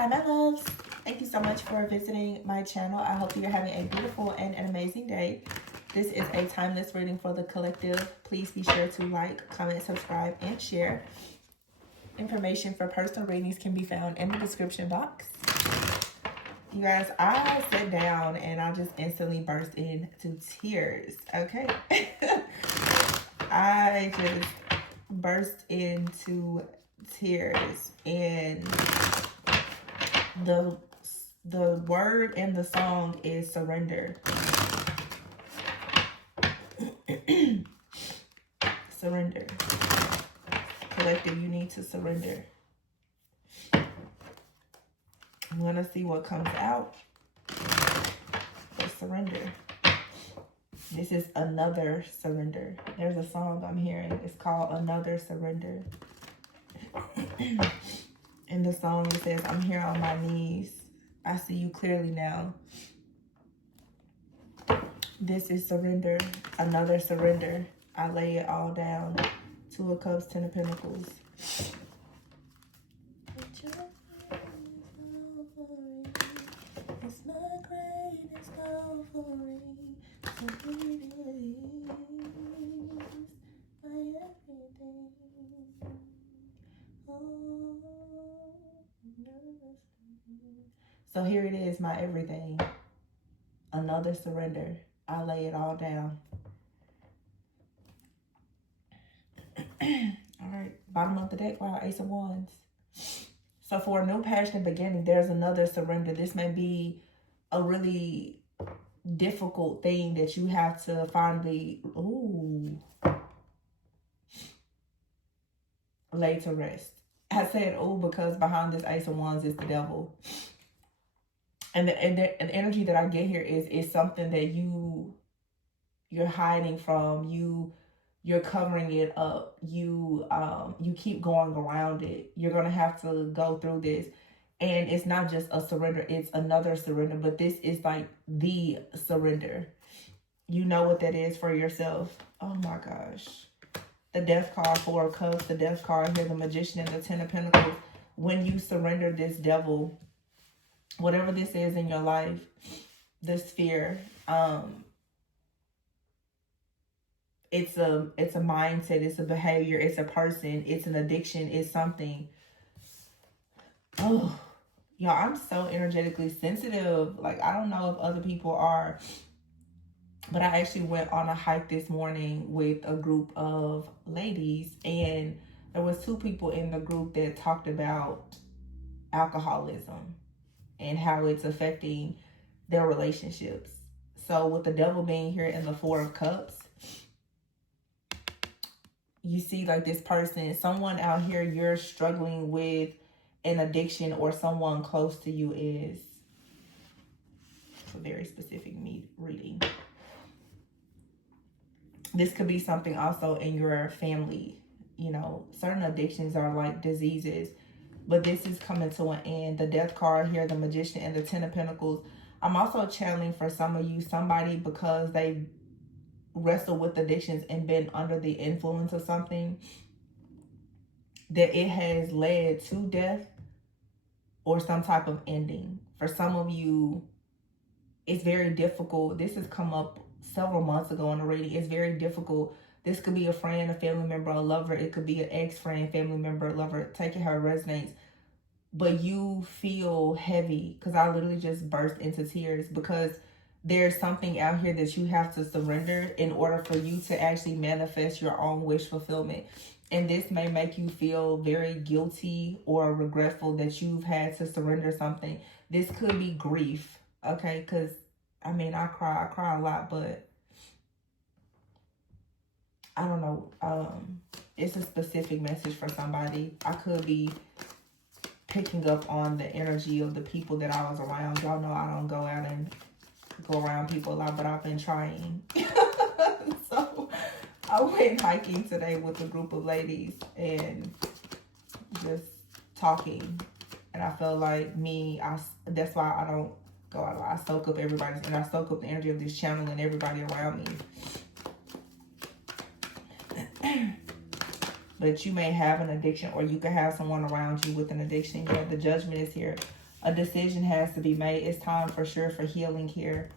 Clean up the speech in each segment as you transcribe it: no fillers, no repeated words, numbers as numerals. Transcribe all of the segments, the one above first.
Hi, my loves. Thank you so much for visiting my channel. I hope you're having a beautiful and an amazing day. This is a timeless reading for the collective. Please be sure to like, comment, subscribe, and share. Information for personal readings can be found in the description box. You guys, I sat down and I just instantly burst into tears, okay? I just burst into tears, and the word in the song is surrender. Surrender. Collective, you need to surrender. I'm gonna see what comes out for surrender. This is another surrender. There's a song I'm hearing. It's called Another Surrender. In the song it says, I'm here on my knees. I see you clearly now. This is surrender. Another surrender. I lay it all down. Two of Cups, Ten of Pentacles. It's my greatest offering. So it is my everything. So here it is, my everything. Another surrender. I lay it all down. All right, bottom of the deck, wow, Ace of Wands. So for a new passionate beginning, there's another surrender. This may be a really difficult thing that you have to finally, lay to rest. I said, because behind this Ace of Wands is the devil. And the energy that I get here is something that you're hiding from. You're covering it up. You keep going around it. You're gonna have to go through this, and it's not just a surrender, it's another surrender, but this is like the surrender. You know what that is for yourself. Oh my gosh. The Death card, Four of Cups, the Death card here, the Magician, and the Ten of Pentacles. When you surrender this devil, whatever this is in your life, this fear, it's a mindset, it's a behavior, it's a person, it's an addiction, it's something. Oh, y'all, I'm so energetically sensitive. Like, I don't know if other people are, but I actually went on a hike this morning with a group of ladies, and there was two people in the group that talked about alcoholism and how it's affecting their relationships. So with the devil being here in the Four of Cups, you see like this person, someone out here, you're struggling with an addiction, or someone close to you is. It's a very specific reading. This could be something also in your family. You know, certain addictions are like diseases, but this is coming to an end. The Death card here, the Magician, and the Ten of Pentacles. I'm also channeling for some of you, somebody, because they wrestled with addictions and been under the influence of something, that it has led to death or some type of ending. For some of you, it's very difficult. This has come up several months ago in the reading. It's very difficult. This could be a friend, a family member, a lover. It could be an ex-friend, family member, lover. Take it how it resonates. But you feel heavy, because I literally just burst into tears, because there's something out here that you have to surrender in order for you to actually manifest your own wish fulfillment. And this may make you feel very guilty or regretful that you've had to surrender something. This could be grief, okay? Because, I mean, I cry a lot, but I don't know. It's a specific message for somebody. I could be picking up on the energy of the people that I was around. Y'all know I don't go out and go around people a lot, but I've been trying. So I went hiking today with a group of ladies and just talking, and I felt like that's why I don't go out a lot. I soak up everybody's, and I soak up the energy of this channel and everybody around me. But you may have an addiction, or you could have someone around you with an addiction. Yeah, the Judgment is here. A decision has to be made. It's time for sure for healing here.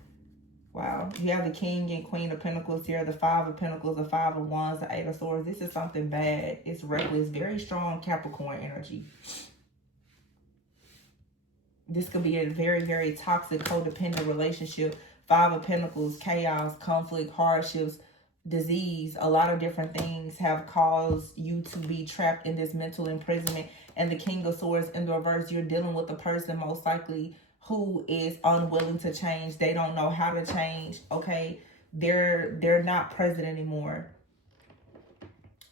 Wow. You have the King and Queen of Pentacles here, the Five of Pentacles, the Five of Wands, the Eight of Swords. This is something bad. It's reckless. Very strong Capricorn energy. This could be a very, very toxic, codependent relationship. Five of Pentacles, chaos, conflict, hardships, disease. A lot of different things have caused you to be trapped in this mental imprisonment. And the King of Swords in the reverse, you're dealing with a person most likely who is unwilling to change. They don't know how to change, okay? They're not present anymore.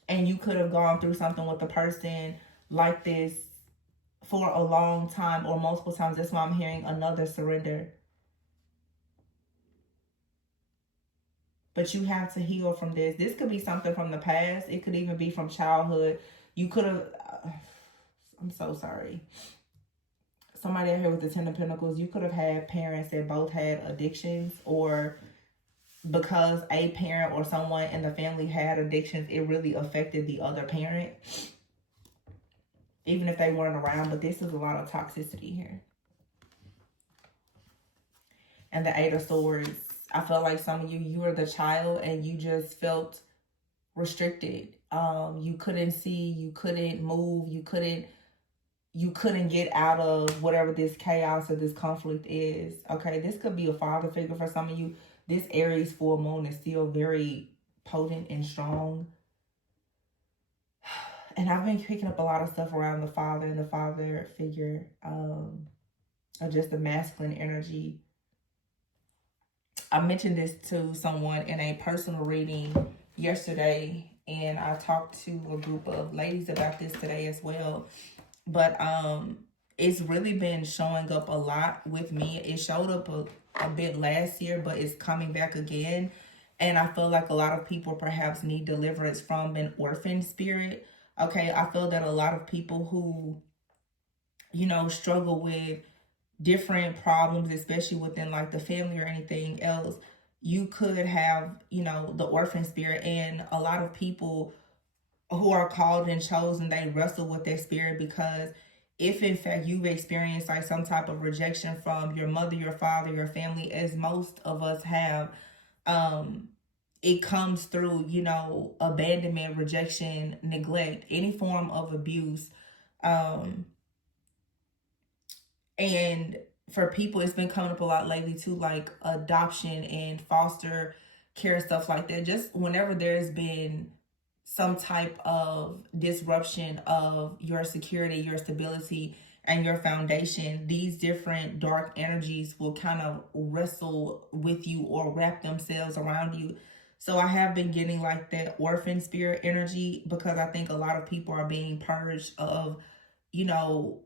And you could have gone through something with a person like this for a long time or multiple times. That's why I'm hearing another surrender. But you have to heal from this. This could be something from the past. It could even be from childhood. You could have... I'm so sorry. Somebody out here with the Ten of Pentacles, you could have had parents that both had addictions, or because a parent or someone in the family had addictions, it really affected the other parent, even if they weren't around. But this is a lot of toxicity here. And the Eight of Swords, I feel like some of you were the child and you just felt restricted. You couldn't see, you couldn't move, you couldn't get out of whatever this chaos or this conflict is. Okay, this could be a father figure for some of you. This Aries full moon is still very potent and strong. And I've been picking up a lot of stuff around the father and the father figure, of just the masculine energy. I mentioned this to someone in a personal reading yesterday, and I talked to a group of ladies about this today as well. But it's really been showing up a lot with me. It showed up a bit last year, but it's coming back again. And I feel like a lot of people perhaps need deliverance from an orphan spirit. Okay, I feel that a lot of people who, you know, struggle with different problems, especially within like the family or anything else, you could have, you know, the orphan spirit. And a lot of people who are called and chosen, they wrestle with their spirit, because if in fact you've experienced like some type of rejection from your mother, your father, your family, as most of us have, it comes through, you know, abandonment, rejection, neglect, any form of abuse. And for people, it's been coming up a lot lately too, like adoption and foster care, stuff like that. Just whenever there's been some type of disruption of your security, your stability, and your foundation, these different dark energies will kind of wrestle with you or wrap themselves around you. So I have been getting like that orphan spirit energy, because I think a lot of people are being purged of, you know,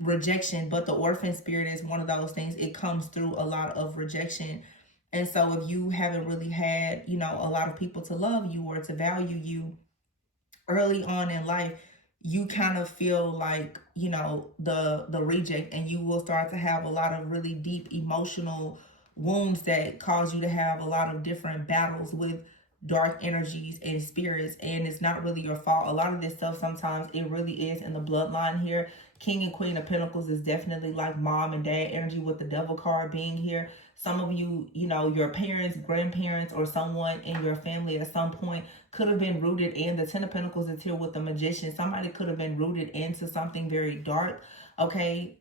rejection. But the orphan spirit is one of those things. It comes through a lot of rejection. And so if you haven't really had, you know, a lot of people to love you or to value you early on in life, you kind of feel like, you know, the reject, and you will start to have a lot of really deep emotional wounds that cause you to have a lot of different battles with dark energies and spirits. And it's not really your fault. A lot of this stuff, sometimes it really is in the bloodline here. King and Queen of Pentacles is definitely like mom and dad energy, with the Devil card being here. Some of you, you know, your parents, grandparents, or someone in your family at some point could have been rooted in. The Ten of Pentacles is here with the Magician. Somebody could have been rooted into something very dark. Okay,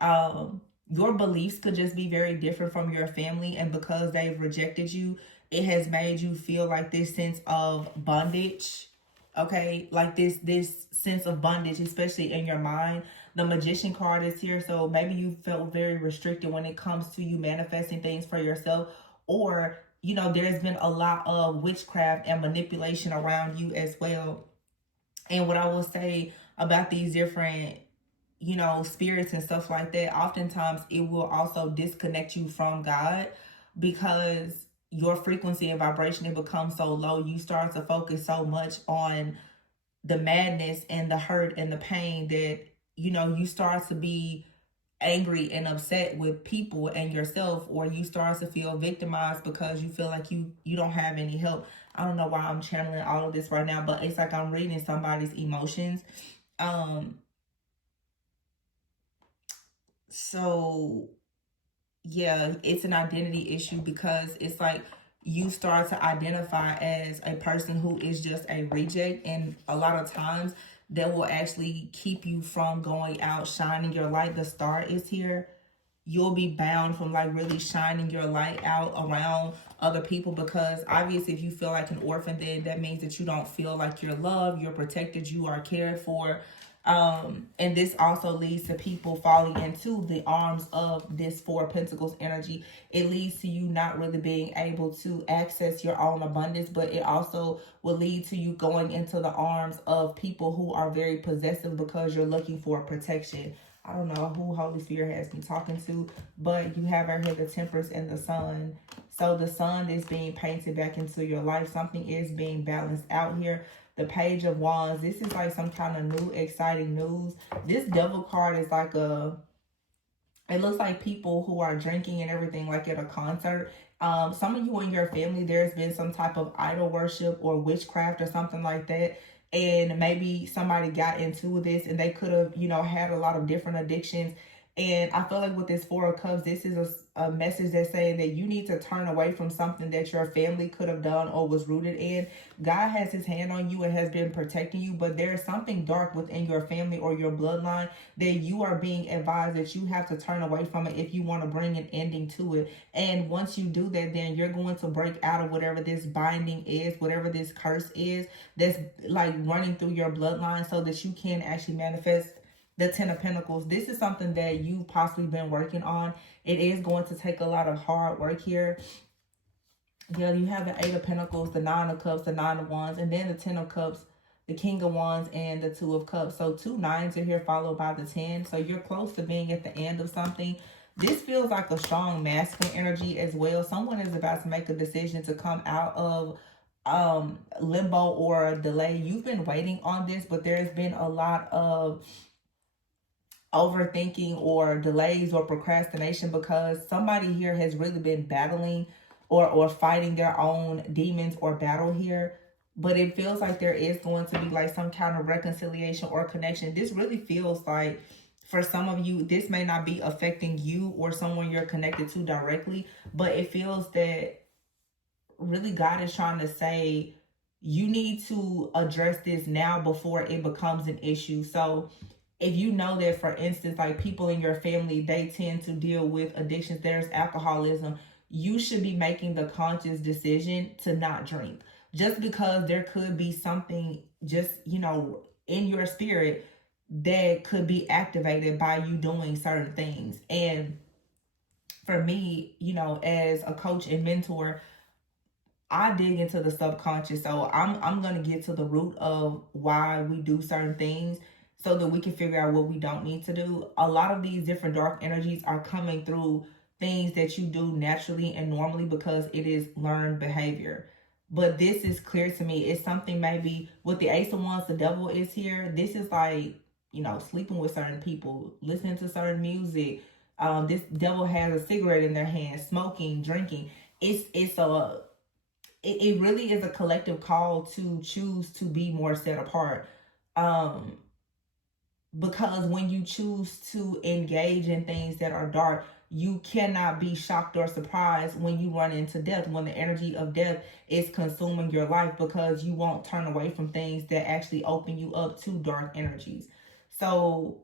your beliefs could just be very different from your family, and because they've rejected you, it has made you feel like this sense of bondage. Okay, like this sense of bondage, especially in your mind. The Magician card is here, so maybe you felt very restricted when it comes to you manifesting things for yourself, or, you know, there's been a lot of witchcraft and manipulation around you as well. And what I will say about these different, you know, spirits and stuff like that, oftentimes it will also disconnect you from God, because your frequency and vibration, it becomes so low. You start to focus so much on the madness and the hurt and the pain that, you know, you start to be angry and upset with people and yourself, or you start to feel victimized because you feel like you don't have any help. I don't know why I'm channeling all of this right now, but it's like I'm reading somebody's emotions. So yeah, it's an identity issue because it's like you start to identify as a person who is just a reject, and a lot of times that will actually keep you from going out shining your light. The star is here. You'll be bound from like really shining your light out around other people, because obviously if you feel like an orphan, then that means that you don't feel like you're loved, you're protected, you are cared for. And this also leads to people falling into the arms of this Four of Pentacles energy. It leads to you not really being able to access your own abundance, but it also will lead to you going into the arms of people who are very possessive because you're looking for protection. I don't know who Holy Spirit has been talking to, but you have right here the Temperance and the Sun. So the Sun is being painted back into your life. Something is being balanced out here. The Page of Wands. This is like some kind of new, exciting news. This Devil card is like it looks like people who are drinking and everything, like at a concert. Some of you in your family, there's been some type of idol worship or witchcraft or something like that. And maybe somebody got into this and they could have, had a lot of different addictions. And I feel like with this Four of Cups, this is a message that's saying that you need to turn away from something that your family could have done or was rooted in. God has his hand on you and has been protecting you, but there is something dark within your family or your bloodline that you are being advised that you have to turn away from it if you want to bring an ending to it. And once you do that, then you're going to break out of whatever this binding is, whatever this curse is that's like running through your bloodline, so that you can actually manifest the Ten of Pentacles. This is something that you've possibly been working on. It is going to take a lot of hard work here. Yeah, you have the Eight of Pentacles, the Nine of Cups, the Nine of Wands, and then the Ten of Cups, the King of Wands, and the Two of Cups. So 2 9s are here followed by the 10. So you're close to being at the end of something. This feels like a strong masculine energy as well. Someone is about to make a decision to come out of limbo or delay. You've been waiting on this, but there's been a lot of overthinking or delays or procrastination because somebody here has really been battling or fighting their own demons or battle here. But it feels like there is going to be like some kind of reconciliation or connection. This really feels like for some of you, this may not be affecting you or someone you're connected to directly, but it feels that really God is trying to say you need to address this now before it becomes an issue. So if you know that, for instance, like people in your family, they tend to deal with addictions, there's alcoholism, you should be making the conscious decision to not drink. Just because there could be something just, in your spirit that could be activated by you doing certain things. And for me, as a coach and mentor, I dig into the subconscious. So I'm gonna get to the root of why we do certain things so that we can figure out what we don't need to do. A lot of these different dark energies are coming through things that you do naturally and normally because it is learned behavior. But this is clear to me. It's something maybe with the Ace of Wands, the devil is here. This is like, sleeping with certain people, listening to certain music. This devil has a cigarette in their hand, smoking, drinking. It really is a collective call to choose to be more set apart. Because when you choose to engage in things that are dark, you cannot be shocked or surprised when you run into death, when the energy of death is consuming your life, because you won't turn away from things that actually open you up to dark energies. So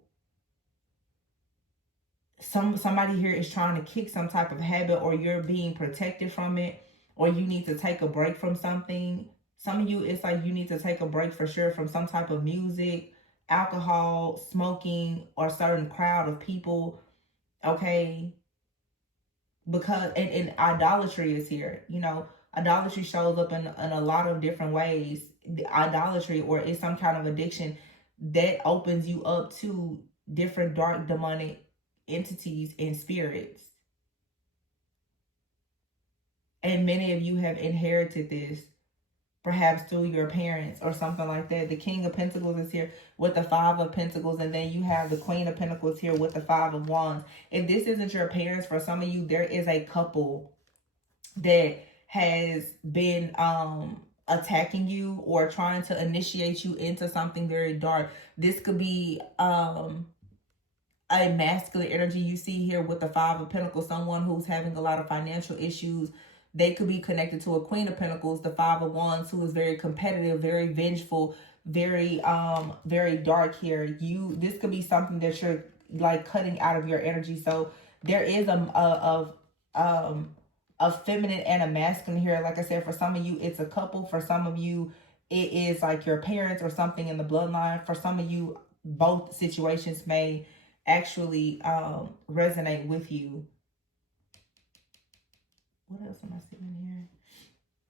somebody here is trying to kick some type of habit, or you're being protected from it, or you need to take a break from something. Some of you, it's like you need to take a break for sure from some type of music, alcohol, smoking, or certain crowd of people. Okay, because and idolatry is here. Idolatry shows up in a lot of different ways. The idolatry, or is some kind of addiction that opens you up to different dark demonic entities and spirits. And many of you have inherited this, perhaps through your parents or something like that. The King of Pentacles is here with the Five of Pentacles, and then you have the Queen of Pentacles here with the Five of Wands. If this isn't your parents, for some of you, there is a couple that has been attacking you or trying to initiate you into something very dark. This could be a masculine energy you see here with the Five of Pentacles, someone who's having a lot of financial issues. They could be connected to a Queen of Pentacles, the Five of Wands, who is very competitive, very vengeful, very dark here. This could be something that you're like cutting out of your energy. So there is a feminine and a masculine here. Like I said, for some of you it's a couple, for some of you it is like your parents or something in the bloodline. For some of you, both situations may actually resonate with you. What else am I seeing here?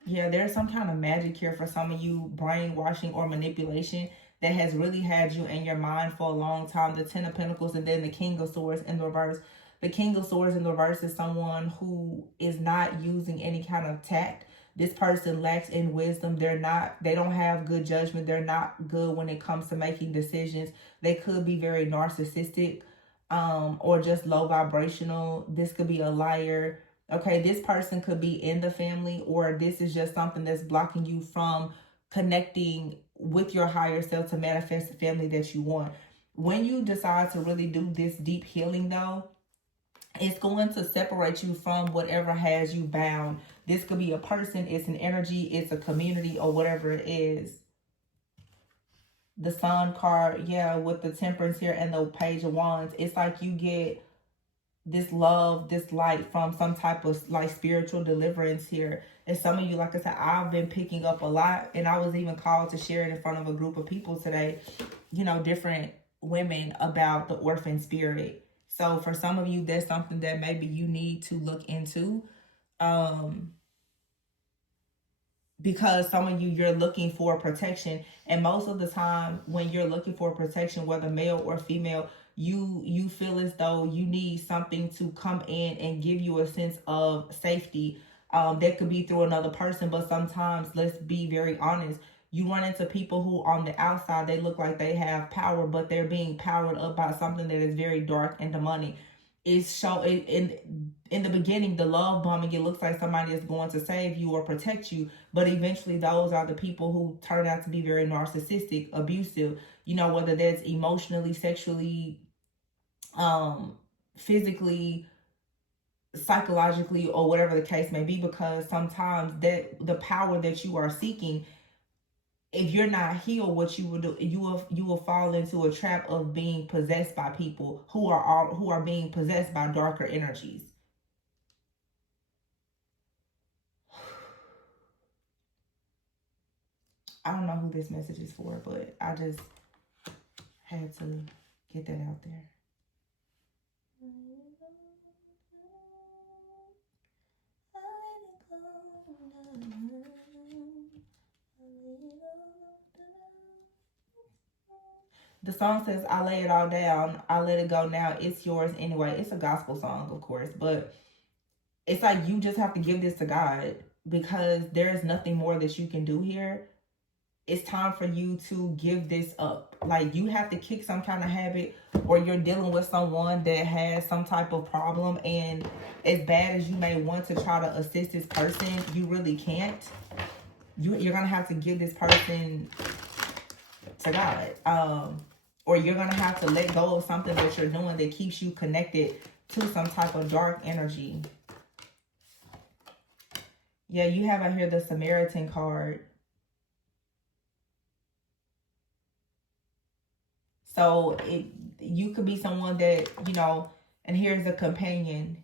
Yeah, there's some kind of magic here for some of you, brainwashing or manipulation that has really had you in your mind for a long time. The Ten of Pentacles and then the King of Swords in the reverse. The King of Swords in the reverse is someone who is not using any kind of tact. This person lacks in wisdom. They don't have good judgment. They're not good when it comes to making decisions. They could be very narcissistic or just low vibrational. This could be a liar. Okay, this person could be in the family, or this is just something that's blocking you from connecting with your higher self to manifest the family that you want. When you decide to really do this deep healing though, it's going to separate you from whatever has you bound. This could be a person, it's an energy, it's a community, or whatever it is. The Sun card, yeah, with the Temperance here and the Page of Wands. It's like you get this love, this light from some type of like spiritual deliverance here. And some of you, like I said, I've been picking up a lot, and I was even called to share it in front of a group of people today, you know, different women, about the orphan spirit. So for some of you, that's something that maybe you need to look into. Because some of you, you're looking for protection, and most of the time when you're looking for protection, whether male or female, you feel as though you need something to come in and give you a sense of safety. That could be through another person, but sometimes, let's be very honest, you run into people who on the outside, they look like they have power, but they're being powered up by something that is very dark and demonic. It's in the beginning, the love bombing, it looks like somebody is going to save you or protect you, but eventually those are the people who turn out to be very narcissistic, abusive, you know, whether that's emotionally, sexually, physically, psychologically, or whatever the case may be. Because sometimes that the power that you are seeking, if you're not healed, what you will do, you will fall into a trap of being possessed by people who are being possessed by darker energies. I don't know who this message is for, but I just had to get that out there. The song says, I lay it all down, I let it go now, it's yours anyway. It's a gospel song, of course, but it's like you just have to give this to God, because there is nothing more that you can do here. It's time for you to give this up. Like, you have to kick some kind of habit, or you're dealing with someone that has some type of problem, and as bad as you may want to try to assist this person, you really can't. You're gonna have to give this person to God, or you're gonna have to let go of something that you're doing that keeps you connected to some type of dark energy. Yeah, you have out here the Samaritan card. So you could be someone that, you know, and here's a companion,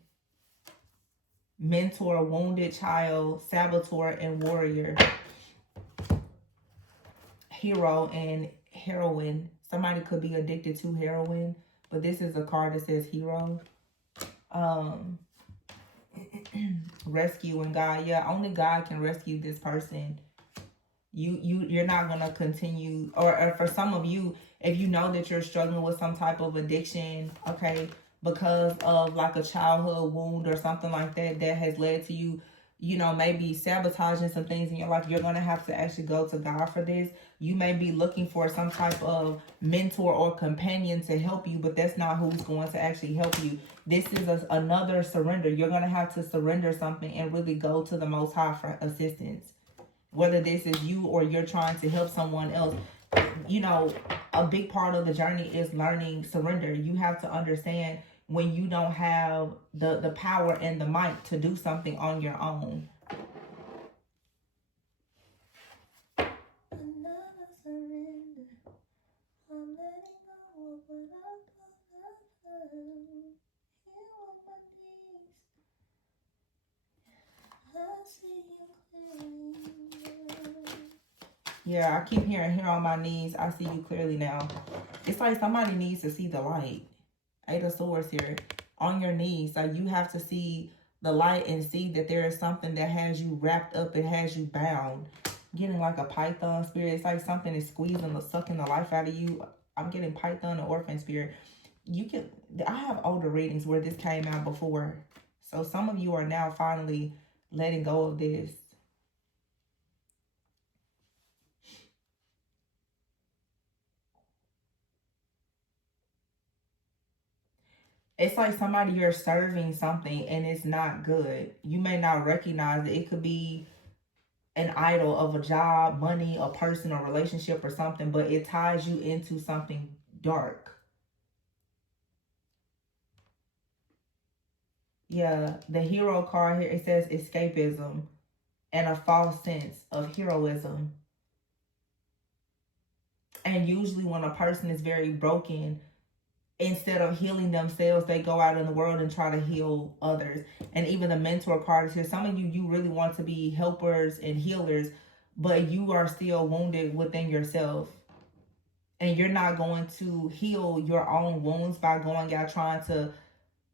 mentor, wounded child, saboteur, and warrior, hero and heroine. Somebody could be addicted to heroin, but this is a card that says hero. Rescue and God. Yeah, only God can rescue this person. You're not gonna continue, or for some of you, if you know that you're struggling with some type of addiction, okay, because of like a childhood wound or something like that has led to you, you know, maybe sabotaging some things in your life, you're gonna have to actually go to God for this. You may be looking for some type of mentor or companion to help you, but that's not who's going to actually help you. This is another surrender. You're gonna have to surrender something and really go to the Most High for assistance. Whether this is you or you're trying to help someone else, you know, a big part of the journey is learning surrender. You have to understand when you don't have the power and the might to do something on your own. Yeah, I keep hearing here on my knees, I see you clearly now. It's like somebody needs to see the light. Eight of Swords here. On your knees, like you have to see the light and see that there is something that has you wrapped up, it has you bound. Getting like a python spirit. It's like something is squeezing, sucking the life out of you. I'm getting python or orphan spirit. You can, I have older readings where this came out before. So some of you are now finally letting go of this. It's like somebody you're serving something and it's not good. You may not recognize it. It could be an idol of a job, money, a person, a relationship or something, but it ties you into something dark. Yeah, the hero card here, it says escapism and a false sense of heroism. And usually when a person is very broken, instead of healing themselves, they go out in the world and try to heal others. And even the mentor card is here. Some of you, you really want to be helpers and healers, but you are still wounded within yourself. And you're not going to heal your own wounds by going out trying to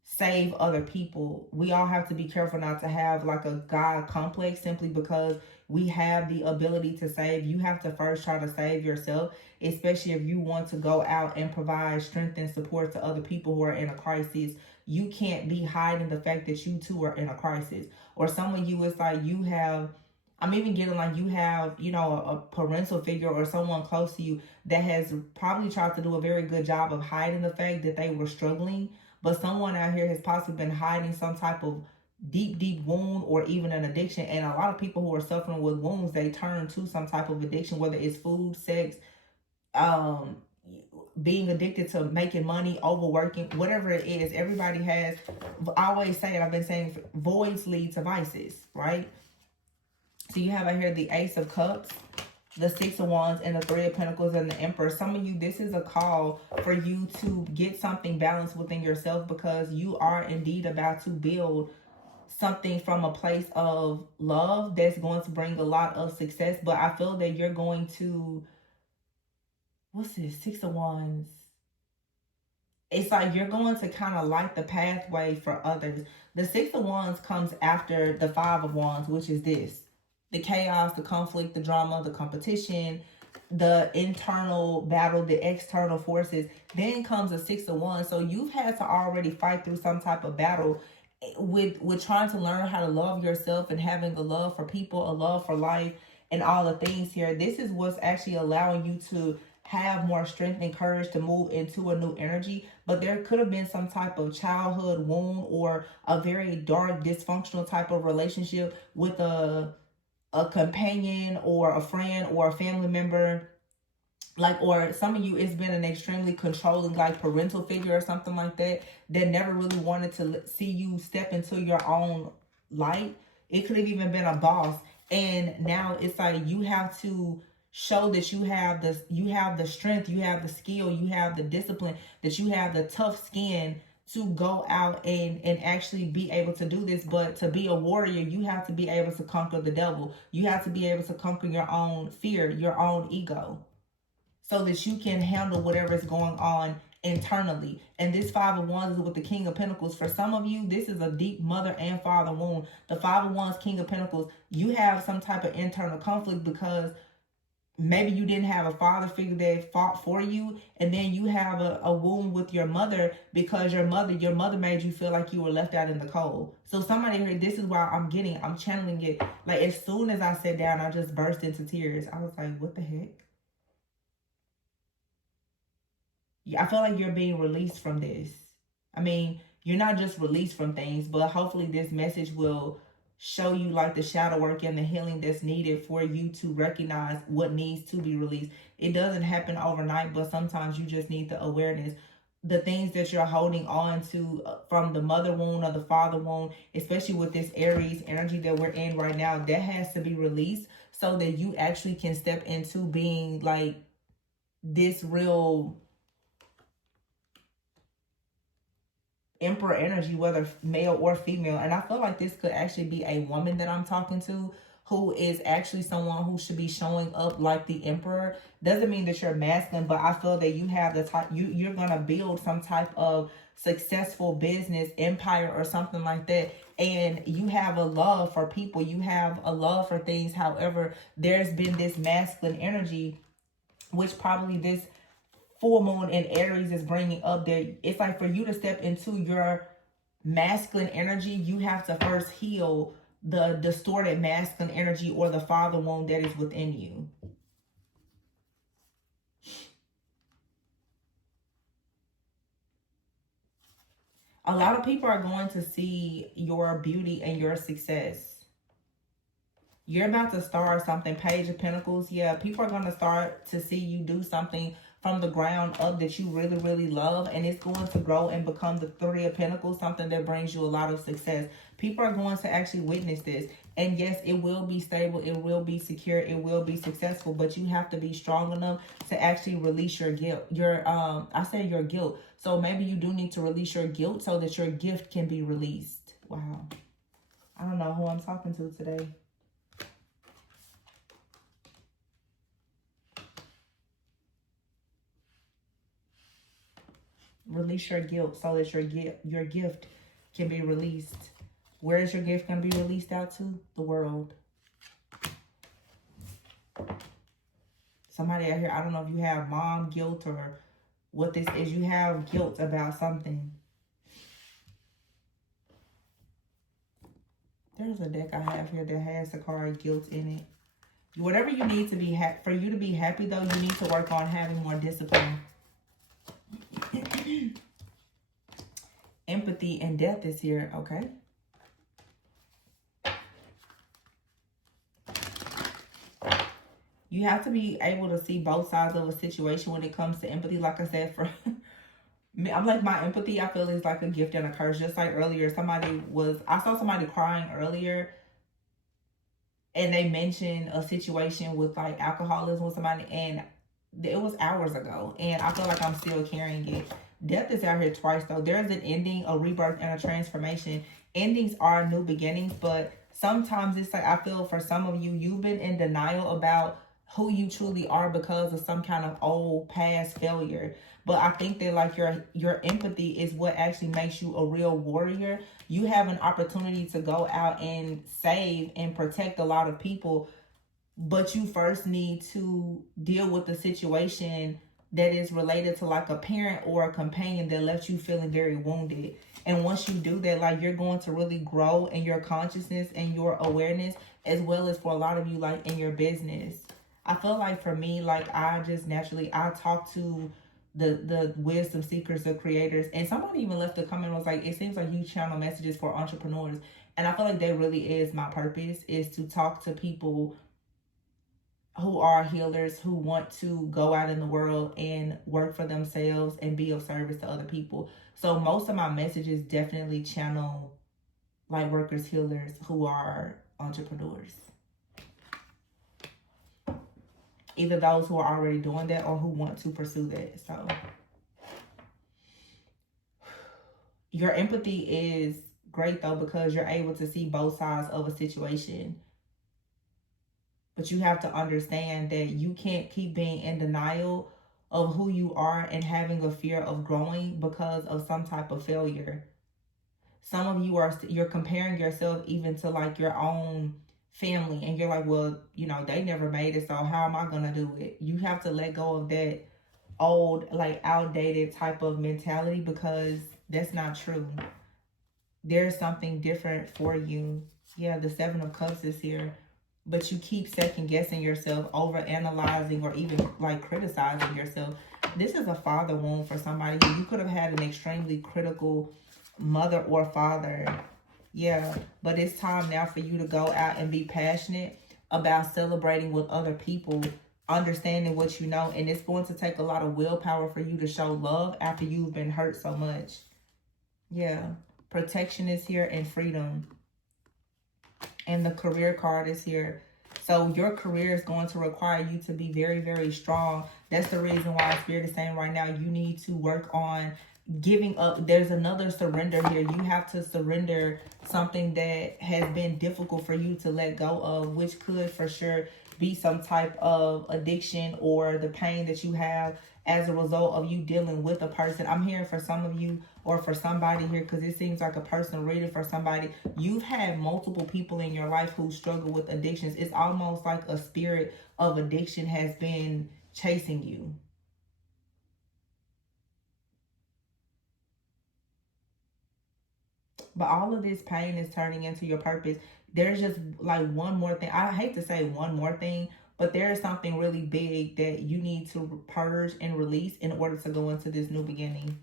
save other people. We all have to be careful not to have like a God complex simply because we have the ability to save. You have to first try to save yourself, especially if you want to go out and provide strength and support to other people who are in a crisis. You can't be hiding the fact that you too are in a crisis. Or some of you, it's like you have, I'm even getting like you have, you know, a parental figure or someone close to you that has probably tried to do a very good job of hiding the fact that they were struggling. But someone out here has possibly been hiding some type of deep wound or even an addiction. And a lot of people who are suffering with wounds, they turn to some type of addiction, whether it's food, sex, being addicted to making money, overworking, whatever it is. Everybody has, I always say it, I've been saying, voids lead to vices, right? So you have out here the Ace of Cups, the Six of Wands, and the Three of Pentacles, and the Emperor. Some of you, this is a call for you to get something balanced within yourself, because you are indeed about to build something from a place of love that's going to bring a lot of success. But I feel that you're going to, what's this? Six of Wands. It's like you're going to kind of light the pathway for others. The Six of Wands comes after the Five of Wands, which is this. The chaos, the conflict, the drama, the competition, the internal battle, the external forces. Then comes a Six of Wands. So you've had to already fight through some type of battle with trying to learn how to love yourself and having a love for people, a love for life, and all the things here. This is what's actually allowing you to have more strength and courage to move into a new energy. But there could have been some type of childhood wound or a very dark, dysfunctional type of relationship with a companion or a friend or a family member. Like, or some of you, it's been an extremely controlling, like parental figure or something like that never really wanted to see you step into your own light. It could have even been a boss. And now it's like you have to show that you have this, you have the strength, you have the skill, you have the discipline, that you have the tough skin to go out and actually be able to do this. But to be a warrior, you have to be able to conquer the devil. You have to be able to conquer your own fear, your own ego, so that you can handle whatever is going on internally. And this Five of Wands is with the King of Pentacles. For some of you, this is a deep mother and father wound. The Five of Wands, King of Pentacles, you have some type of internal conflict because maybe you didn't have a father figure that fought for you, and then you have a wound with your mother because your mother made you feel like you were left out in the cold. So somebody here, this is why I'm channeling it. Like, as soon as I sat down, I just burst into tears. I was like, what the heck? I feel like you're being released from this. I mean, you're not just released from things, but hopefully this message will show you like the shadow work and the healing that's needed for you to recognize what needs to be released. It doesn't happen overnight, but sometimes you just need the awareness. The things that you're holding on to from the mother wound or the father wound, especially with this Aries energy that we're in right now, that has to be released so that you actually can step into being like this real emperor energy, whether male or female. And I feel like this could actually be a woman that I'm talking to, who is actually someone who should be showing up like the emperor. Doesn't mean that you're masculine, but I feel that you have the type, you're gonna build some type of successful business empire or something like that, and you have a love for people, you have a love for things. However, there's been this masculine energy, which probably this full moon in Aries is bringing up there. It's like for you to step into your masculine energy, you have to first heal the distorted masculine energy or the father wound that is within you. A lot of people are going to see your beauty and your success. You're about to start something. Page of Pentacles. Yeah, people are going to start to see you do something from the ground up that you really, really love. And it's going to grow and become the Three of Pentacles, something that brings you a lot of success. People are going to actually witness this. And yes, it will be stable. It will be secure. It will be successful. But you have to be strong enough to actually release your guilt. I said your guilt. So maybe you do need to release your guilt so that your gift can be released. Wow. I don't know who I'm talking to today. Release your guilt so that your gift can be released. Where is your gift going to be released out to? The world. Somebody out here, I don't know if you have mom guilt or what this is. You have guilt about something. There's a deck I have here that has the card guilt in it. Whatever you need to be for you to be happy, though, you need to work on having more discipline. Empathy and death is here, okay? You have to be able to see both sides of a situation when it comes to empathy. Like I said, for me, I'm like, my empathy, I feel, is like a gift and a curse. Just like earlier, I saw somebody crying earlier, and they mentioned a situation with like alcoholism with somebody, and it was hours ago, and I feel like I'm still carrying it. Death is out here twice, though. There's an ending, a rebirth, and a transformation. Endings are new beginnings, but sometimes it's like, I feel for some of you, you've been in denial about who you truly are because of some kind of old past failure. But I think that like your empathy is what actually makes you a real warrior. You have an opportunity to go out and save and protect a lot of people, but you first need to deal with the situation that is related to like a parent or a companion that left you feeling very wounded. And once you do that, like, you're going to really grow in your consciousness and your awareness, as well as for a lot of you, like in your business. I feel like for me, like, I just naturally, I talk to the wisdom seekers, the creators, and somebody even left a comment and was like, it seems like you channel messages for entrepreneurs. And I feel like that really is my purpose, is to talk to people who are healers, who want to go out in the world and work for themselves and be of service to other people. So most of my messages definitely channel light workers, healers who are entrepreneurs. Either those who are already doing that or who want to pursue that. So your empathy is great, though, because you're able to see both sides of a situation. But you have to understand that you can't keep being in denial of who you are and having a fear of growing because of some type of failure. Some of you you're comparing yourself even to like your own family, and you're like, well, you know, they never made it, so how am I gonna do it? You have to let go of that old, like, outdated type of mentality, because that's not true. There's something different for you. Yeah, the Seven of Cups is here. But you keep second guessing yourself, over analyzing, or even like criticizing yourself. This is a father wound for somebody who you could have had an extremely critical mother or father. Yeah, but it's time now for you to go out and be passionate about celebrating with other people, understanding what you know. And it's going to take a lot of willpower for you to show love after you've been hurt so much. Yeah, protection is here and freedom. And the career card is here. So your career is going to require you to be very, very strong. That's the reason why Spirit is saying right now you need to work on giving up. There's another surrender here. You have to surrender something that has been difficult for you to let go of, which could for sure be some type of addiction or the pain that you have as a result of you dealing with a person. I'm hearing for some of you or for somebody here, because it seems like a personal reading for somebody. You've had multiple people in your life who struggle with addictions. It's almost like a spirit of addiction has been chasing you. But all of this pain is turning into your purpose. There's just like one more thing. I hate to say one more thing, but there is something really big that you need to purge and release in order to go into this new beginning.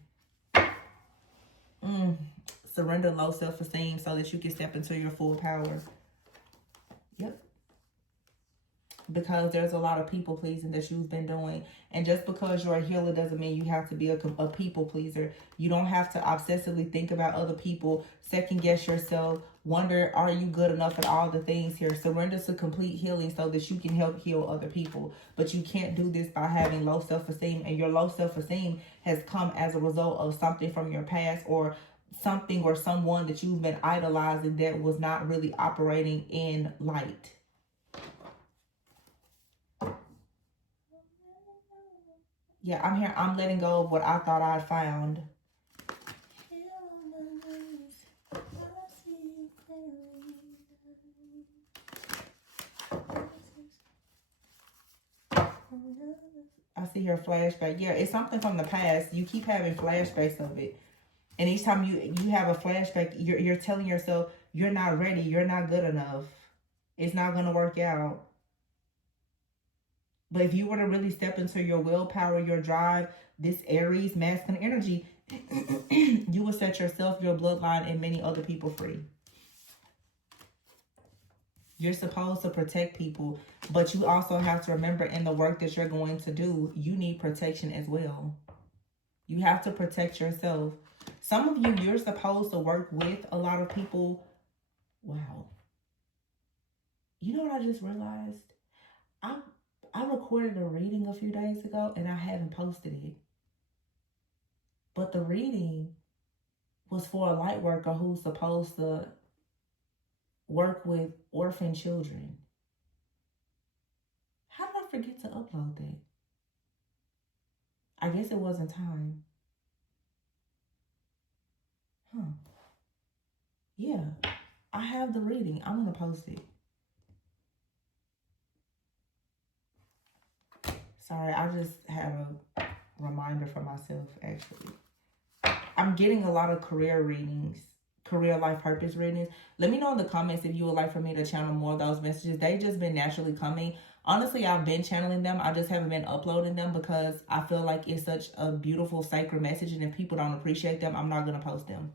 Surrender low self-esteem so that you can step into your full power. Yep. Because there's a lot of people pleasing that you've been doing. And just because you're a healer doesn't mean you have to be a people pleaser. You don't have to obsessively think about other people, second guess yourself, wonder, are you good enough at all the things here? Surrender to complete healing so that you can help heal other people. But you can't do this by having low self-esteem. And your low self-esteem has come as a result of something from your past, or something or someone that you've been idolizing that was not really operating in light. Yeah, I'm here. I'm letting go of what I thought I'd found. I see here flashback. Yeah, it's something from the past. You keep having flashbacks of it. And each time you have a flashback, you're telling yourself, you're not ready. You're not good enough. It's not going to work out. But if you were to really step into your willpower, your drive, this Aries masculine energy, you will set yourself, your bloodline, and many other people free. You're supposed to protect people, but you also have to remember in the work that you're going to do, you need protection as well. You have to protect yourself. Some of you, you're supposed to work with a lot of people. Wow. You know what I just realized? I recorded a reading a few days ago and I haven't posted it. But the reading was for a light worker who's supposed to work with orphan children. How did I forget to upload that? I guess it wasn't time. Yeah, I have the reading. I'm going to post it. Sorry, I just had a reminder for myself, actually. I'm getting a lot of career readings, career life purpose readings. Let me know in the comments if you would like for me to channel more of those messages. They've just been naturally coming. Honestly, I've been channeling them. I just haven't been uploading them because I feel like it's such a beautiful, sacred message. And if people don't appreciate them, I'm not going to post them.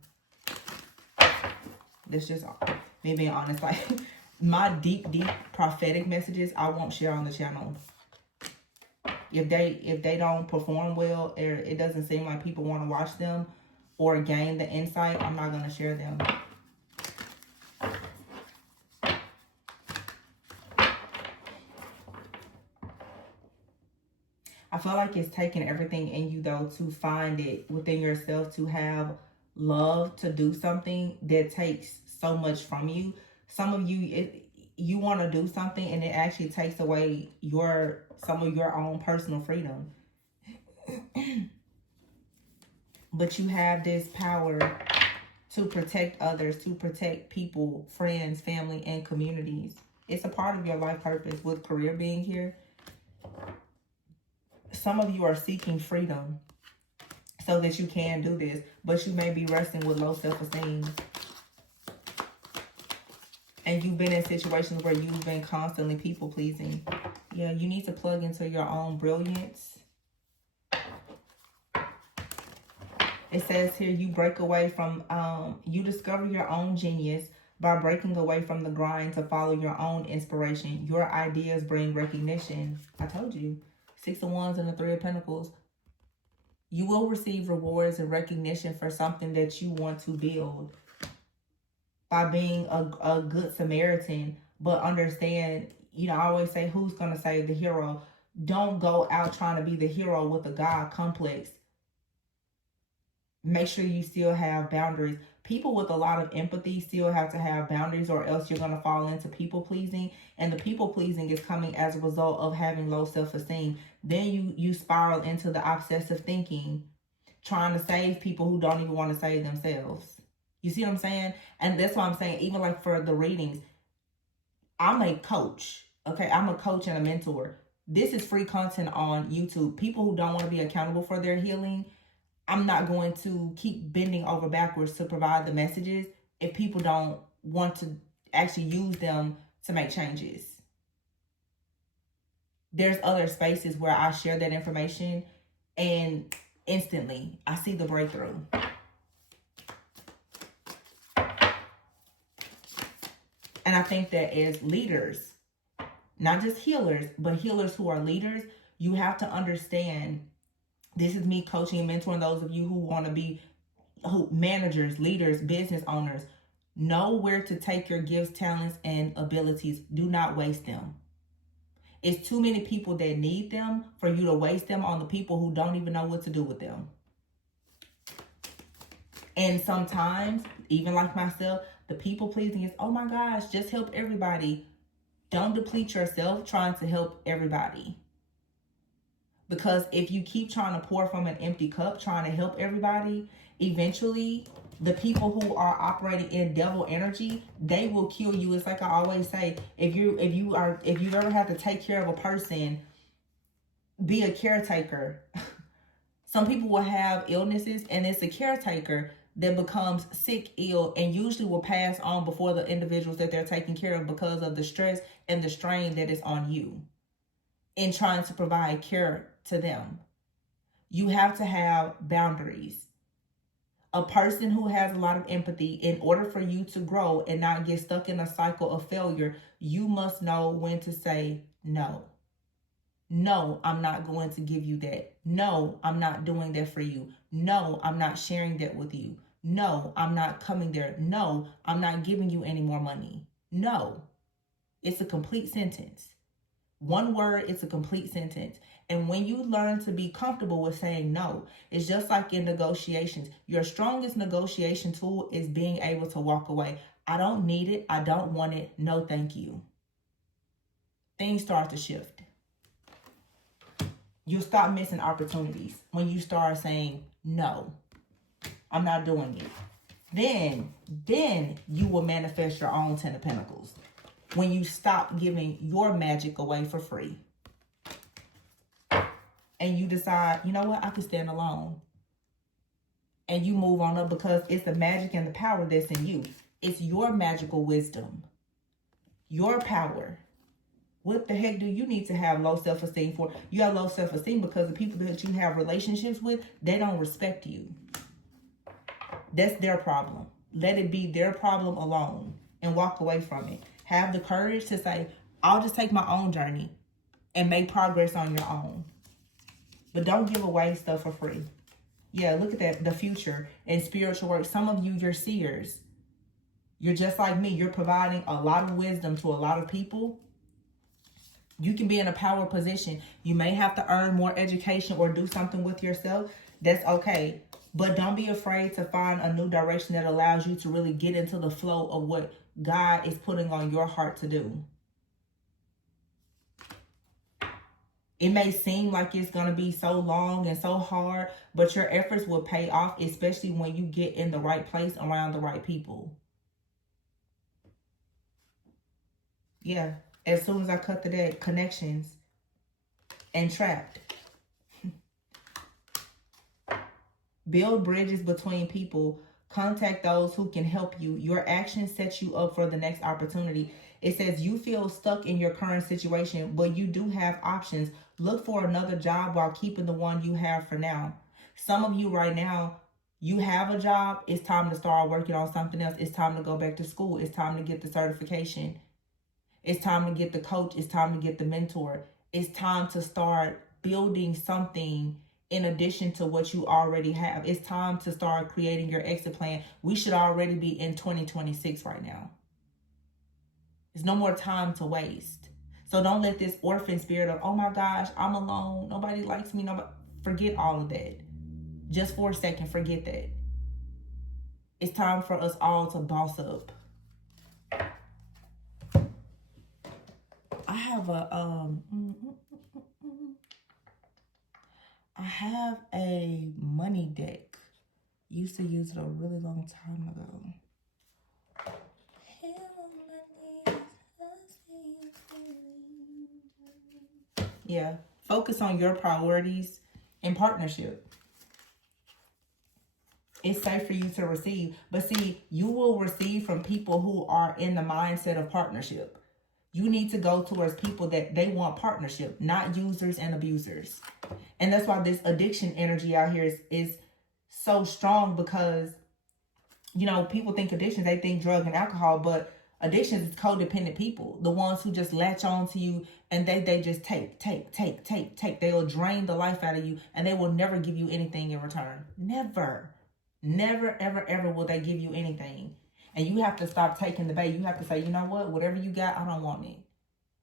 That's just me being honest. Like, my deep, deep prophetic messages, I won't share on the channel. If they don't perform well, or it doesn't seem like people want to watch them or gain the insight, I'm not going to share them. I feel like it's taking everything in you, though, to find it within yourself, to have love, to do something that takes so much from you. Some of you, you want to do something and it actually takes away some of your own personal freedom. But you have this power to protect others, to protect people, friends, family, and communities. It's a part of your life purpose with career being here. Some of you are seeking freedom so that you can do this, but you may be wrestling with low self-esteem. And you've been in situations where you've been constantly people-pleasing. Yeah, you need to plug into your own brilliance It says here, you break away from, you discover your own genius by breaking away from the grind to follow your own inspiration. Your ideas bring recognition. I told you. 6 of Wands and the 3 of Pentacles. You will receive rewards and recognition for something that you want to build by being a good Samaritan. But understand, you know, I always say, who's going to save the hero? Don't go out trying to be the hero with a God complex. Make sure you still have boundaries. People with a lot of empathy still have to have boundaries, or else you're going to fall into people pleasing. And the people pleasing is coming as a result of having low self-esteem. Then you spiral into the obsessive thinking, trying to save people who don't even want to save themselves. You see what I'm saying? And that's why I'm saying, even like for the readings, I'm a coach. Okay, I'm a coach and a mentor. This is free content on YouTube. People who don't want to be accountable for their healing, I'm not going to keep bending over backwards to provide the messages if people don't want to actually use them to make changes. There's other spaces where I share that information and instantly I see the breakthrough. And I think that as leaders, not just healers, but healers who are leaders, you have to understand, this is me coaching and mentoring those of you who want to be managers, leaders, business owners. Know where to take your gifts, talents, and abilities. Do not waste them. It's too many people that need them for you to waste them on the people who don't even know what to do with them. And sometimes, even like myself, the people pleasing is, oh my gosh, just help everybody. Don't deplete yourself trying to help everybody. Because if you keep trying to pour from an empty cup, trying to help everybody, eventually the people who are operating in devil energy, they will kill you. It's like I always say, if you've ever had to take care of a person, be a caretaker. Some people will have illnesses and it's a caretaker that becomes sick, ill, and usually will pass on before the individuals that they're taking care of because of the stress and the strain that is on you in trying to provide care to them. You have to have boundaries. A person who has a lot of empathy, in order for you to grow and not get stuck in a cycle of failure, you must know when to say no. No, I'm not going to give you that. No, I'm not doing that for you. No, I'm not sharing that with you. No, I'm not coming there. No, I'm not giving you any more money. No. It's a complete sentence. One word, it's a complete sentence. And when you learn to be comfortable with saying no, it's just like in negotiations. Your strongest negotiation tool is being able to walk away. I don't need it. I don't want it. No, thank you. Things start to shift. You'll stop missing opportunities when you start saying, no, I'm not doing it. Then you will manifest your own 10 of Pentacles. When you stop giving your magic away for free. And you decide, you know what, I can stand alone. And you move on up because it's the magic and the power that's in you. It's your magical wisdom. Your power. What the heck do you need to have low self-esteem for? You have low self-esteem because the people that you have relationships with, they don't respect you. That's their problem. Let it be their problem alone and walk away from it. Have the courage to say, I'll just take my own journey and make progress on your own. But don't give away stuff for free. Yeah, look at that, the future and spiritual work. Some of you, you're seers. You're just like me. You're providing a lot of wisdom to a lot of people. You can be in a power position. You may have to earn more education or do something with yourself. That's okay. But don't be afraid to find a new direction that allows you to really get into the flow of what God is putting on your heart to do. It may seem like it's going to be so long and so hard, but your efforts will pay off, especially when you get in the right place around the right people. Yeah, as soon as I cut the deck, connections and trapped. Build bridges between people. Contact those who can help you. Your actions set you up for the next opportunity. It says you feel stuck in your current situation, but you do have options. Look for another job while keeping the one you have for now. Some of you right now, You have a job, it's time to start working on something else. It's time to go back to school. It's time to get the certification. It's time to get the coach. It's time to get the mentor. It's time to start building something in addition to what you already have. It's time to start creating your exit plan. We should already be in 2026 right now. There's no more time to waste. So don't let this orphan spirit of, oh my gosh, I'm alone, nobody likes me, nobody. Forget all of that. Just for a second, forget that. It's time for us all to boss up. I have a money deck. Used to use it a really long time ago. Yeah, focus on your priorities in partnership. It's safe for you to receive. But see, you will receive from people who are in the mindset of partnership. You need to go towards people that they want partnership, not users and abusers. And that's why this addiction energy out here is so strong, because, you know, people think addictions, they think drug and alcohol, but addictions is codependent people. The ones who just latch on to you and they just take. They'll drain the life out of you and they will never give you anything in return. Never, ever will they give you anything. And you have to stop taking the bait. You have to say, you know what? Whatever you got, I don't want it.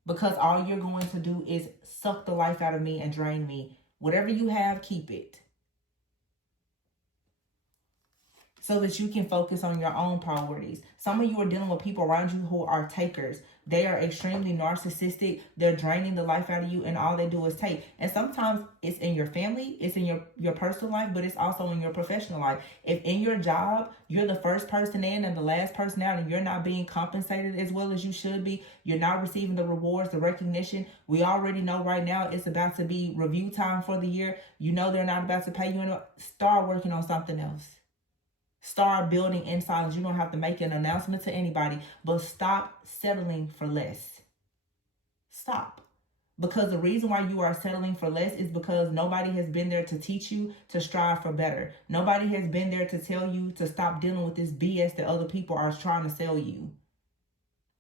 Because all you're going to do is suck the life out of me and drain me. Whatever you have, keep it. So that you can focus on your own priorities. Some of you are dealing with people around you who are takers. They are extremely narcissistic. They're draining the life out of you, and all they do is take. And sometimes it's in your family, it's in your personal life, but it's also in your professional life. If in your job, you're the first person in and the last person out, and you're not being compensated as well as you should be, you're not receiving the rewards, the recognition. We already know right now it's about to be review time for the year. You know they're not about to pay you anymore. Start working on something else. Start building in silence. You don't have to make an announcement to anybody, but stop settling for less. Stop. Because the reason why you are settling for less is because nobody has been there to teach you to strive for better. Nobody has been there to tell you to stop dealing with this BS that other people are trying to sell you.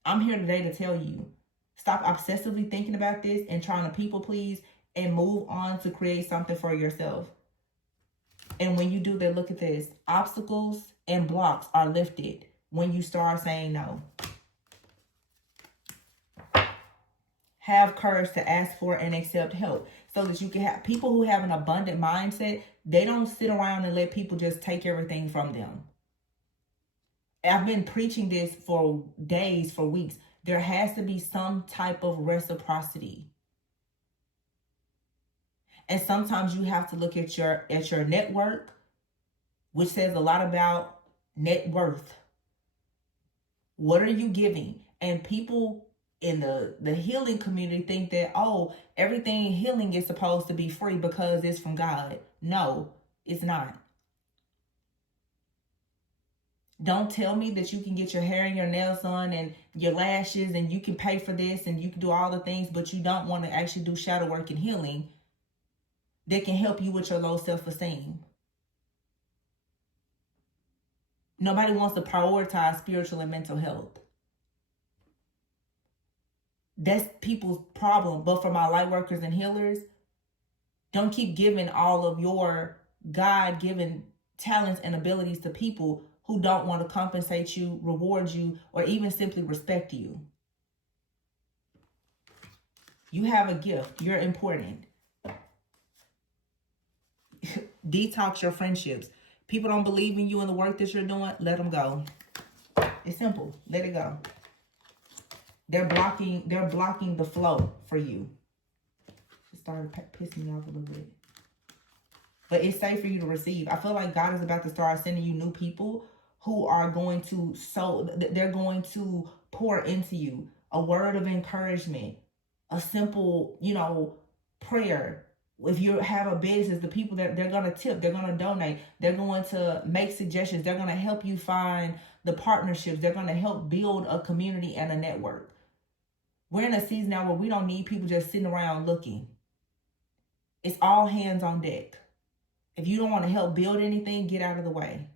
I'm here today to tell you, stop obsessively thinking about this and trying to people please, and move on to create something for yourself. And when you do that, look at this. Obstacles and blocks are lifted when you start saying no. Have courage to ask for and accept help, so that you can have people who have an abundant mindset. They don't sit around and let people just take everything from them. I've been preaching this for days, for weeks. There has to be some type of reciprocity. And sometimes you have to look at your network, which says a lot about net worth. What are you giving? And people in the healing community think that, oh, everything healing is supposed to be free because it's from God. No, it's not. Don't tell me that you can get your hair and your nails done and your lashes and you can pay for this and you can do all the things, but you don't want to actually do shadow work and healing that can help you with your low self-esteem. Nobody wants to prioritize spiritual and mental health. That's people's problem. But for my light workers and healers, don't keep giving all of your God-given talents and abilities to people who don't want to compensate you, reward you, or even simply respect you. You have a gift. You're important. Detox your friendships. People don't believe in you and the work that you're doing, let them go. It's simple. Let it go. They're blocking the flow for you. It started pissing me off a little bit. But it's safe for you to receive. I feel like God is about to start sending you new people who are going to they're going to pour into you a word of encouragement, a simple, prayer. If you have a business, the people that they're going to tip, they're going to donate, they're going to make suggestions, they're going to help you find the partnerships, they're going to help build a community and a network. We're in a season now where we don't need people just sitting around looking. It's all hands on deck. If you don't want to help build anything, get out of the way.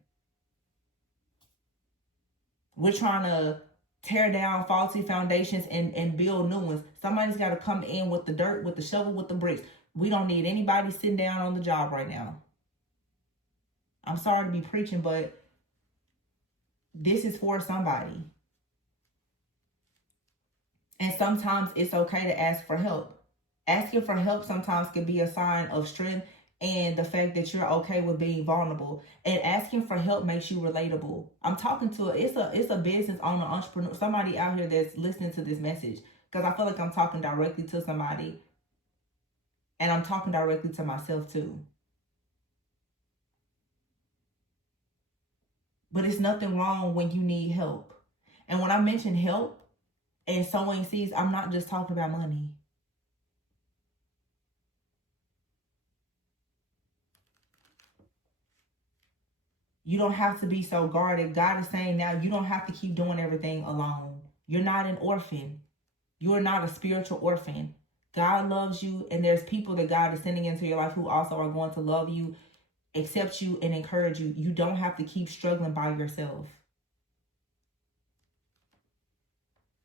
We're trying to tear down faulty foundations and build new ones. Somebody's got to come in with the dirt, with the shovel, with the bricks. We don't need anybody sitting down on the job right now. I'm sorry to be preaching, but this is for somebody. And sometimes it's okay to ask for help. Asking for help sometimes can be a sign of strength and the fact that you're okay with being vulnerable. And asking for help makes you relatable. I'm talking to it's a business owner, entrepreneur, somebody out here that's listening to this message, because I feel like I'm talking directly to somebody, and I'm talking directly to myself too. But it's nothing wrong when you need help. And when I mention help and sowing seeds, I'm not just talking about money. You don't have to be so guarded. God is saying now you don't have to keep doing everything alone. You're not an orphan. You're not a spiritual orphan. God loves you, and there's people that God is sending into your life who also are going to love you, accept you, and encourage you. You don't have to keep struggling by yourself.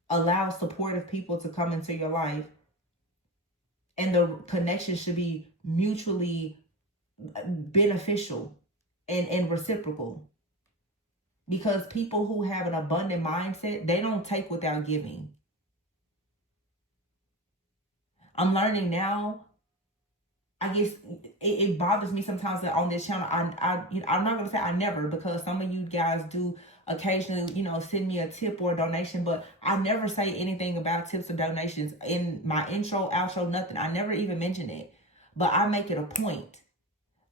Allow supportive people to come into your life, and the connection should be mutually beneficial and reciprocal. Because people who have an abundant mindset, they don't take without giving. I'm learning now. I guess it bothers me sometimes that on this channel, I'm not gonna say I never, because some of you guys do occasionally, send me a tip or a donation, but I never say anything about tips or donations in my intro, outro, nothing. I never even mention it, but I make it a point.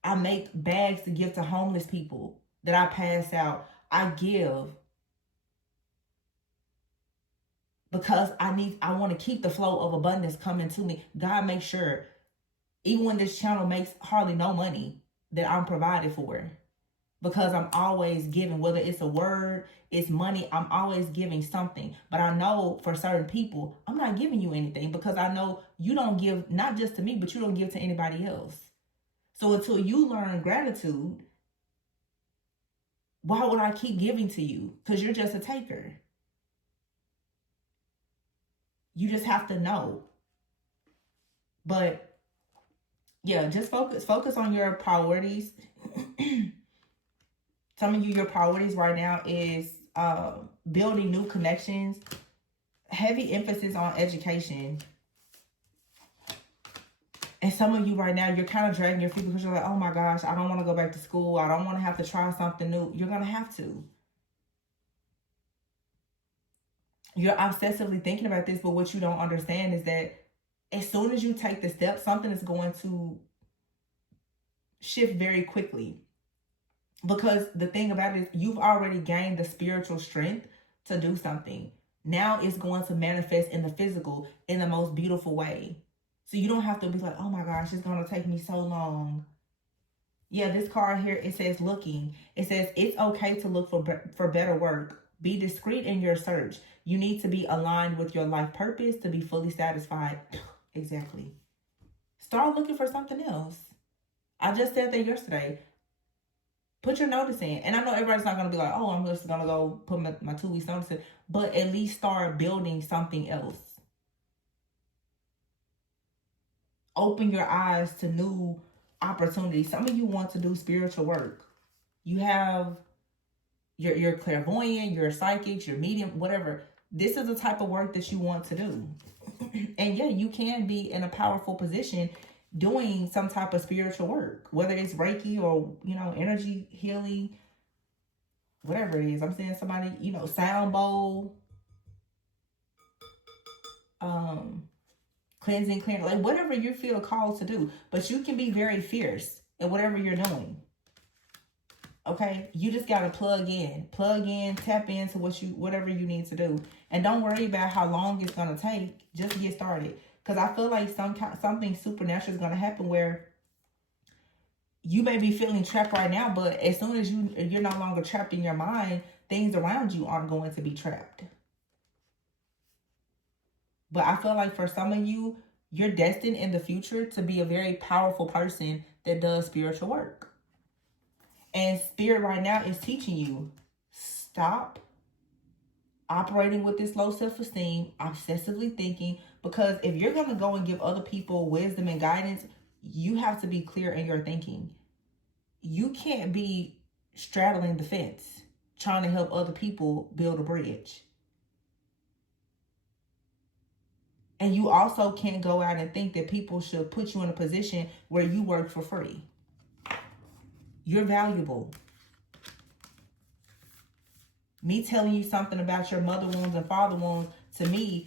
I make bags to give to homeless people that I pass out. I give because I want to keep the flow of abundance coming to me. God makes sure, even when this channel makes hardly no money, that I'm provided for, because I'm always giving. Whether it's a word, it's money, I'm always giving something. But I know for certain people, I'm not giving you anything, because I know you don't give, not just to me, but you don't give to anybody else. So until you learn gratitude, why would I keep giving to you? Because you're just a taker. You just have to know. But yeah, just focus on your priorities. Some of you, your priorities right now is building new connections, heavy emphasis on education. And some of you right now, you're kind of dragging your feet because you're like, oh my gosh, I don't want to go back to school. I don't want to have to try something new. You're going to have to. You're obsessively thinking about this, but what you don't understand is that as soon as you take the step, something is going to shift very quickly. Because the thing about it is, you've already gained the spiritual strength to do something. Now it's going to manifest in the physical in the most beautiful way. So you don't have to be like, oh my gosh, it's going to take me so long. Yeah, this card here, it says looking. It says it's okay to look for better work. Be discreet in your search. You need to be aligned with your life purpose to be fully satisfied. Exactly. Start looking for something else. I just said that yesterday. Put your notice in. And I know everybody's not going to be like, oh, I'm just going to go put my 2 weeks notice in. But at least start building something else. Open your eyes to new opportunities. Some of you want to do spiritual work. You have your clairvoyant, your psychic, your medium, whatever. This is the type of work that you want to do. And yeah, you can be in a powerful position doing some type of spiritual work, whether it's Reiki or, energy healing, whatever it is. I'm saying somebody, sound bowl, cleansing, like whatever you feel called to do. But you can be very fierce in whatever you're doing. Okay, you just gotta plug in, tap into whatever you need to do, and don't worry about how long it's gonna take. Just get started, because I feel like something supernatural is gonna happen where you may be feeling trapped right now, but as soon as you're no longer trapped in your mind, things around you aren't going to be trapped. But I feel like for some of you, you're destined in the future to be a very powerful person that does spiritual work. And Spirit right now is teaching you, stop operating with this low self-esteem, obsessively thinking, because if you're going to go and give other people wisdom and guidance, you have to be clear in your thinking. You can't be straddling the fence trying to help other people build a bridge. And you also can't go out and think that people should put you in a position where you work for free. You're valuable. Me telling you something about your mother wounds and father wounds, to me,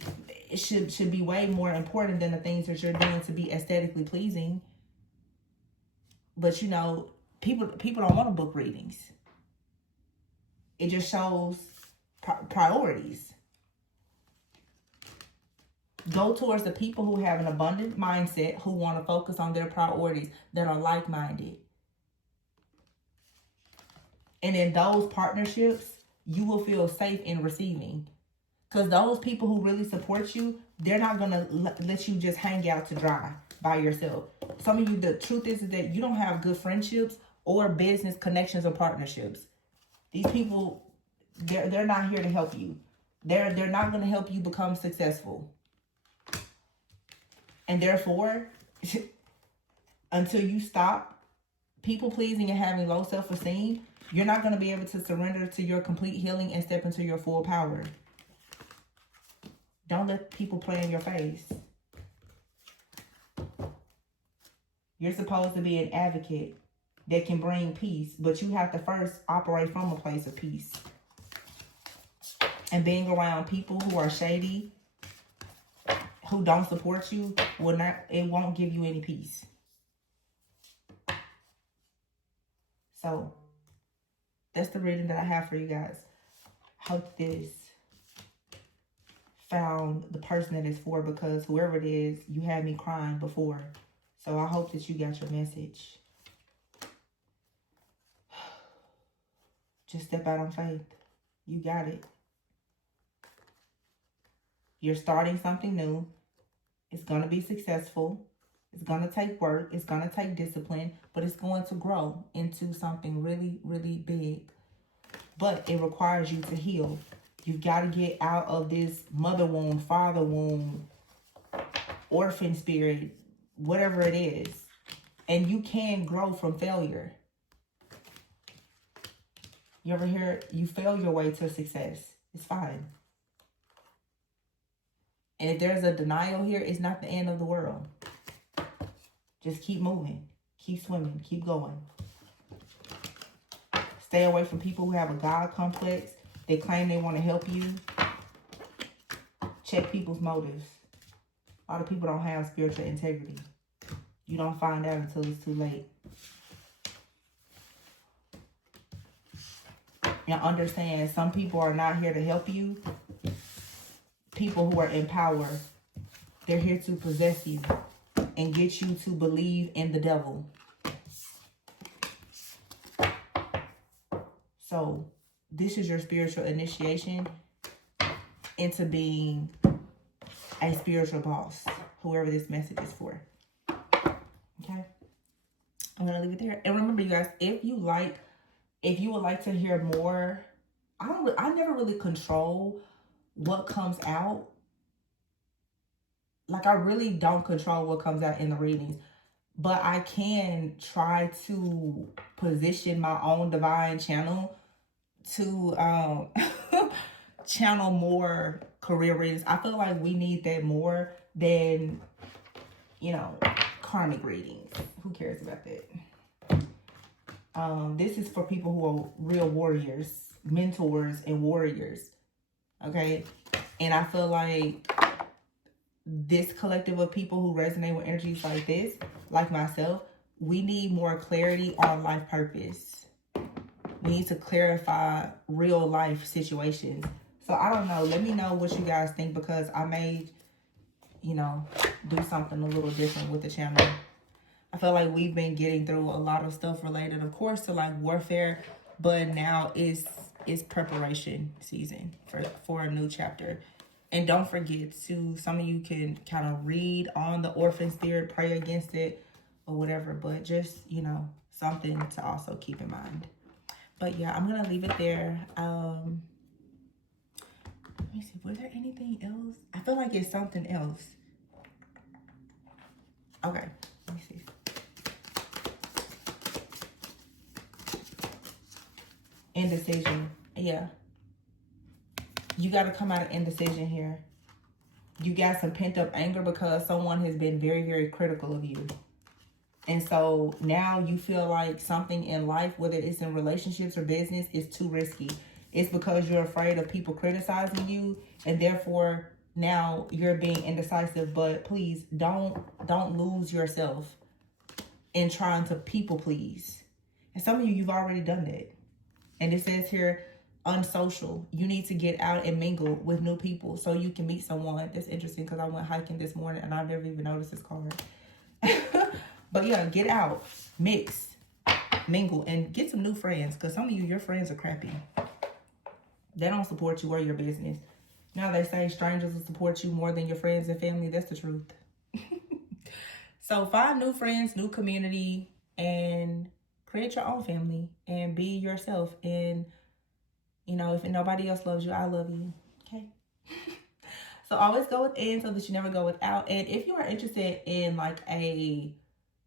it should be way more important than the things that you're doing to be aesthetically pleasing. But you know, people don't want to book readings. It just shows priorities. Go towards the people who have an abundant mindset, who want to focus on their priorities, that are like-minded. And in those partnerships, you will feel safe in receiving. Because those people who really support you, they're not going to let you just hang out to dry by yourself. Some of you, the truth is that you don't have good friendships or business connections or partnerships. These people, they're not here to help you. They're not going to help you become successful. And therefore, until you stop people pleasing and having low self-esteem, you're not going to be able to surrender to your complete healing and step into your full power. Don't let people play in your face. You're supposed to be an advocate that can bring peace, but you have to first operate from a place of peace. And being around people who are shady, who don't support you, it won't give you any peace. So that's the reading that I have for you guys. Hope this found the person that it's for, because whoever it is, you had me crying before. So I hope that you got your message. Just step out on faith. You got it. You're starting something new. It's going to be successful. It's going to take work. It's going to take discipline. But it's going to grow into something really, really big. But it requires you to heal. You've got to get out of this mother wound, father wound, orphan spirit, whatever it is. And you can grow from failure. You ever hear you fail your way to success? It's fine. And if there's a denial here, it's not the end of the world. Just keep moving. Keep swimming. Keep going. Stay away from people who have a God complex. They claim they want to help you. Check people's motives. A lot of people don't have spiritual integrity. You don't find out until it's too late. Now understand, some people are not here to help you. People who are in power, they're here to possess you and get you to believe in the devil. So this is your spiritual initiation into being a spiritual boss, whoever this message is for. Okay, I'm gonna leave it there. And remember, you guys, if you would like to hear more, I never really control what comes out. Like, I really don't control what comes out in the readings, but I can try to position my own divine channel to channel more career readings. I feel like we need that more than, you know, karmic readings. Who cares about that? This is for people who are real warriors, mentors, and warriors. Okay? And I feel like this collective of people who resonate with energies like this, like myself, we need more clarity on life purpose. We need to clarify real life situations. So I don't know. Let me know what you guys think, because I may, you know, do something a little different with the channel. I feel like we've been getting through a lot of stuff related, of course, to like warfare, but now it's preparation season for a new chapter. And don't forget to, some of you can kind of read on the orphan spirit, pray against it or whatever, but just, you know, something to also keep in mind. But yeah, I'm gonna leave it there. Let me see, was there anything else? I feel like it's something else. Okay, let me see. Indecision. Yeah. You got to come out of indecision here. You got some pent-up anger because someone has been very, very critical of you. And so now you feel like something in life, whether it's in relationships or business, is too risky. It's because you're afraid of people criticizing you, and therefore now you're being indecisive. But please don't lose yourself in trying to people please. And some of you've already done that. And it says here, unsocial. You need to get out and mingle with new people so you can meet someone. That's interesting because I went hiking this morning and I've never even noticed this card. But yeah, get out, mix, mingle, and get some new friends, because some of you, your friends are crappy. They don't support you or your business. Now they say strangers will support you more than your friends and family. That's the truth. So find new friends, new community, and create your own family and be yourself. And, you know, if nobody else loves you, I love you. Okay. So always go within so that you never go without. And if you are interested in like a,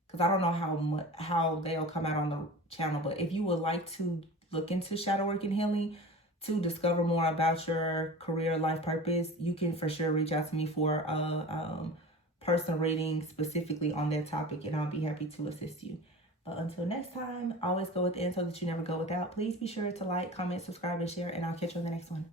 because I don't know how they'll come out on the channel, but if you would like to look into shadow work and healing to discover more about your career, life purpose, you can for sure reach out to me for a personal reading specifically on that topic, and I'll be happy to assist you. But until next time, always go within so that you never go without. Please be sure to like, comment, subscribe, and share, and I'll catch you on the next one.